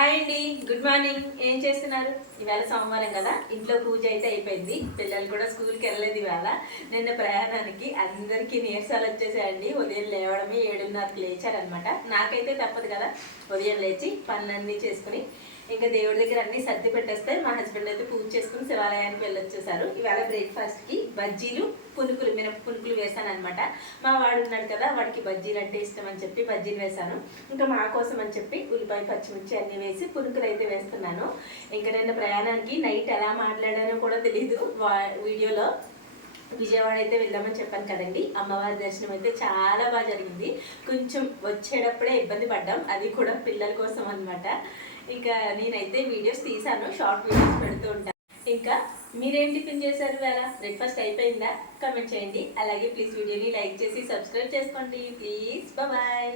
Hi అండి, good morning. ఏం చేస్తున్నారు? ఇవాళ సోమవారం కదా, ఇంట్లో పూజ అయితే అయిపోయింది. పిల్లలు కూడా స్కూల్కి వెళ్ళలేదు ఇవాళ. నిన్న ప్రయాణానికి అందరికీ నీరసాలు వచ్చేసాయండి. ఉదయం లేవడమే 7:30కి లేచారనమాట. నాకైతే తప్పదు కదా, ఉదయం లేచి పనులన్నీ చేసుకుని ఇంకా దేవుడి దగ్గర అన్నీ సర్ది పెట్టేస్తే మా హస్బెండ్ అయితే పూజ చేసుకుని శివాలయానికి వెళ్ళొచ్చేసారు. ఇవాళ బ్రేక్ఫాస్ట్కి బజ్జీలు పునుకులు, మినప పునుకులు వేసాను అనమాట. మా వాడు ఉన్నాడు కదా, వాడికి బజ్జీలు అంటే ఇష్టం అని చెప్పి బజ్జీలు వేసాను. ఇంకా మా కోసం అని చెప్పి ఉల్లిపాయ పచ్చిమిర్చి అన్నీ వేసి పునుకులు అయితే వేస్తున్నాను. ఇంకా నిన్న ప్రయాణానికి నైట్ ఎలా మాట్లాడానో కూడా తెలీదు. వీడియోలో విజయవాడ అయితే వెళ్దామని చెప్పాను కదండి. అమ్మవారి దర్శనం అయితే చాలా బాగా జరిగింది. కొంచెం వచ్చేటప్పుడే ఇబ్బంది పడ్డాం, అది కూడా పిల్లల కోసం అనమాట. ఇంకా నేనైతే వీడియోస్ తీసాను, షార్ట్ వీడియోస్ పెడుతూ ఉంటాను. ఇంకా మీరేం టిఫిన్ చేశారు? వేళ బ్రేక్ఫాస్ట్ అయిపోయిందా? కామెంట్ చేయండి. అలాగే ప్లీజ్ వీడియోని లైక్ చేసి సబ్స్క్రైబ్ చేసుకోండి ప్లీజ్. బాయ్.